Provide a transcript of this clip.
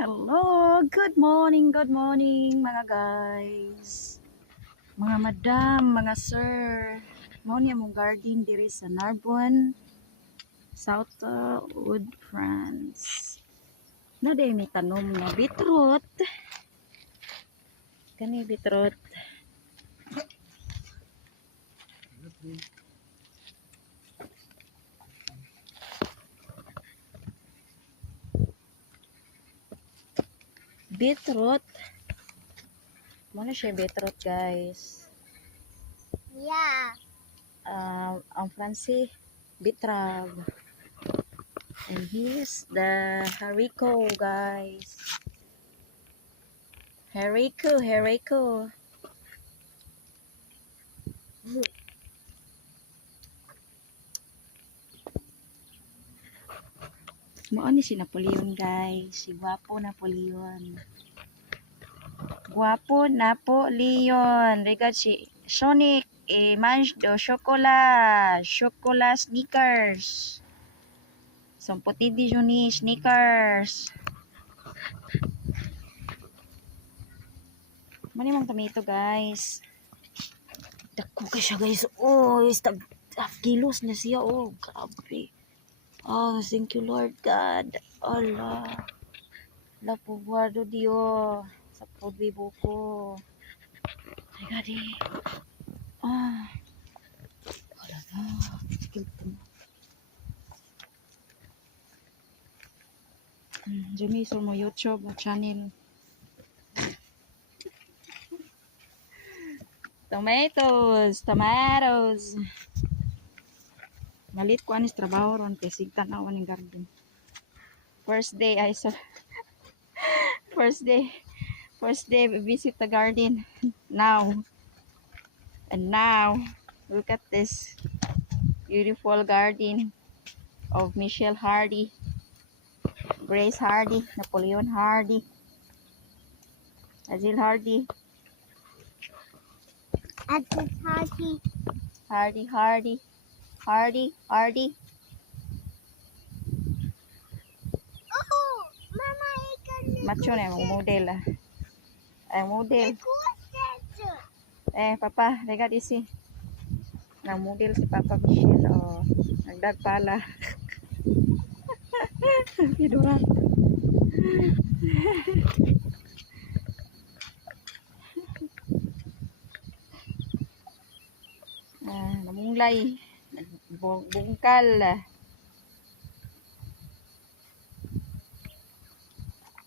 Hello, good morning mga guys. Mga madam, mga sir. Mao ni among garden diri sa Narbonne, Southwood, France. Na day may tanom nga beetroot. Kani beetroot. Beetroot. Mao na siya beetroot, guys. Yeah. Ang Francis betterave. And here's the haricot, guys. Haricot. Mao ni si Napoleon, guys. Si Gwapo Napoleon. Gwapo Napoleon. Regard si Sonic. Mange do chocolat. Chocolat Snickers. Sampoti di Juni Snickers. Mani mong tomato, guys. Dako ka siya, guys. Oh, tag kilos na siya. Oh, grabe. Oh, thank you, Lord God. Allah. Lapo guardo Dio. Sa pagbibo ko. Ay, gadi. Ah. Wala na. Jumi mo YouTube channel. Tomatoes. Malit ko anis trabaho ron kay sigtan na ning garden. First day first day visit the garden. Now. And now, look at this beautiful garden of Michelle Hardy, Grace Hardy, Napoleon Hardy, Azil Hardy, At the party. Hardy. Oh, Mama, ikan Macho na yung model ah. Ay model. nagkuset. Papa, lega disi. Nang model si Papa Michelle. Oh, nagdag pala. Pidura. Namunglay. Bungkal.